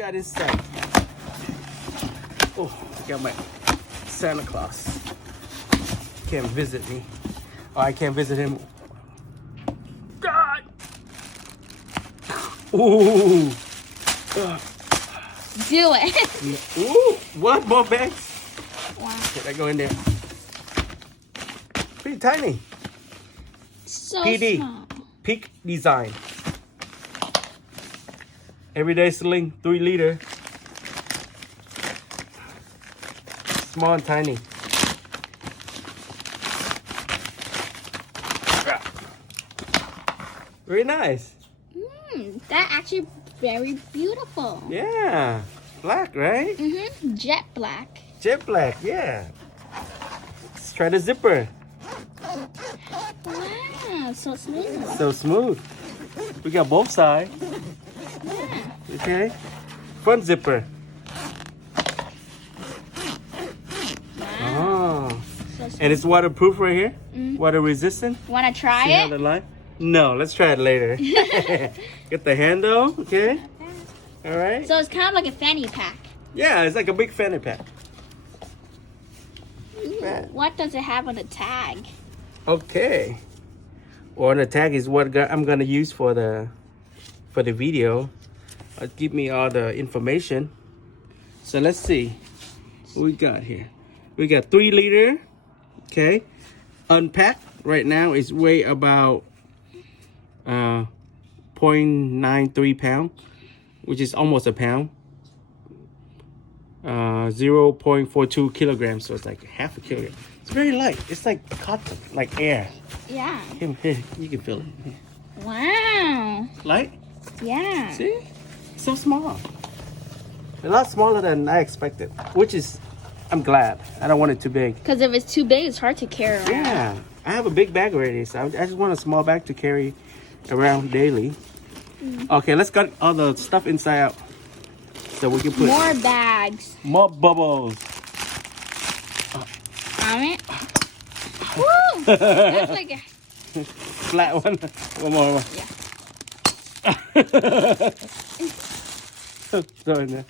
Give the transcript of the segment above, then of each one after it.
got inside? Oh, I got my Santa Claus. Can't visit me. Oh, I can't visit him. God. Ooh. Do it. Ooh. What? More bags? Wow. Okay, I go in there. Pretty tiny. So PD. small. Peak Design. Everyday Sling, 3 liter. Small and tiny. Very nice. That actually very beautiful. Yeah. Black, right? Jet black. Jet black, yeah. Let's try the zipper. Wow, so smooth. So smooth. We got both sides. Yeah. Okay. Front zipper. Wow. Oh. So smooth. And it's waterproof right here. Water resistant. Wanna try See how it? the line? No, let's try it later. Get the handle, okay? All right. So it's kind of like a fanny pack. Yeah, it's like a big fanny pack. Ooh, Bad. what does it have on the tag? Okay. Well, the tag is what I'm gonna use for the video. Give me all the information. So let's see what we got here. We got 3 liter. Okay. Unpacked right now is weigh about 0.93 pound, which is almost a pound. 0.42 kilograms, so it's like half a kilogram. It's very light. It's like cotton, like air. Yeah. Here, you can feel it. Here. Wow. Light? Yeah. See? So small. A lot smaller than I expected, which is, I'm glad. I don't want it too big. Because if it's too big, it's hard to carry around. Yeah. I have a big bag already, so I just want a small bag to carry around daily. Okay, let's get all the stuff inside out. So we can put More bags. more bubbles. Comment. Woo! That's like a... Flat one. One more. Yeah. Throw in there.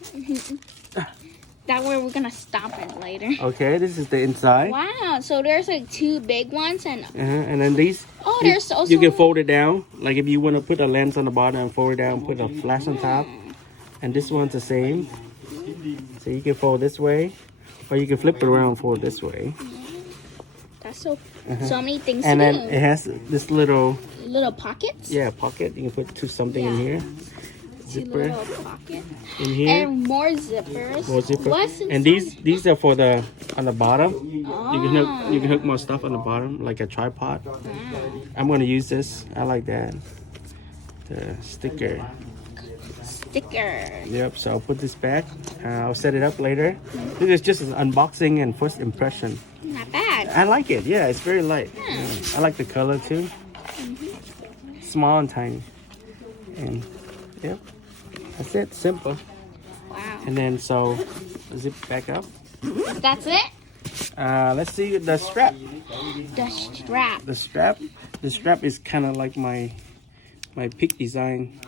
That way we're gonna stop it later. Okay, this is the inside. Wow, so there's like 2 big ones and And then these. oh, there's also You can fold it down. Like if you want to put a lens on the bottom and fold it down, put a flash on top. And this one's the same. So you can fold this way, or you can flip it around and fold this way. that's so many things And to then do. it has this little, Little pockets. pocket. You can put something in here. 2 Zipper little pockets. in here. And more zippers. More zipper. What's inside? And these are for the on the bottom. Oh. You can hook more stuff on the bottom, like a tripod. I'm gonna use this. I like that. The sticker. Sticker. Yep. So I'll put this back. I'll set it up later. This is just an unboxing and first impression. Not bad. I like it. Yeah, it's very light. Yeah, I like the color too. Small and tiny. And yep, that's it. Simple. Wow. And then so zip back up. That's it? Let's see the strap. The strap. The strap is kind of like my Peak Design.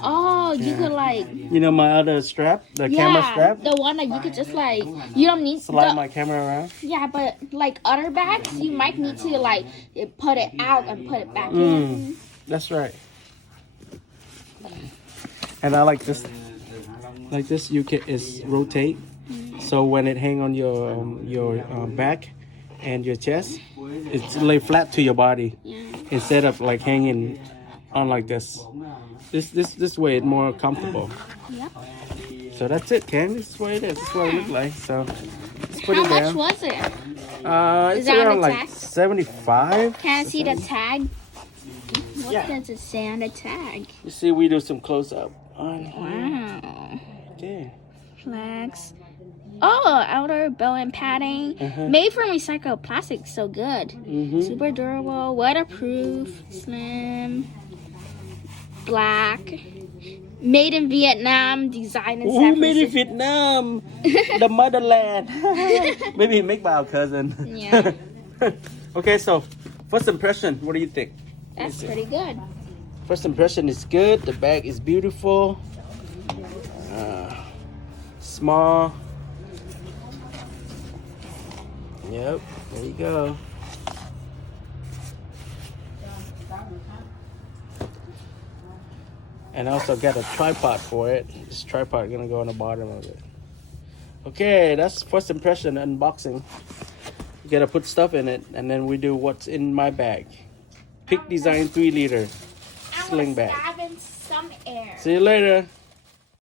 Oh, you could like... You know my other strap, the camera strap. The one that you could just like... You don't need... Slide my camera around. Yeah, but like other bags, you might need to like put it out and put it back in. That's right. And I like this. Like this, you can rotate. So when it hang on your back and your chest, it's lay flat to your body instead of like hanging on like this. This way it's more comfortable. Yep. So that's it, Ken. This is what it is. This is what it looks like. So let's put How it much down. was it? It's that on around the like tag? 75. Can I see the tag? What Yeah. does it say on the tag? You see, we do some close up on here. Wow. Okay. Flags. Oh, outer bell and padding. Made from recycled plastic. So good. Super durable, waterproof, slim, black. Made in Vietnam, design in Who San made it Francisco. Vietnam? The motherland. Maybe make by our cousin. Yeah. Okay, so first impression, what do you think? That's pretty good. First impression is good. The bag is beautiful. small. Yep, there you go. And I also got a tripod for it. This tripod gonna go on the bottom of it. Okay, that's first impression unboxing. You gotta put stuff in it, and then we do what's in my bag. Peak Design 3-liter sling bag. Some air. See you later.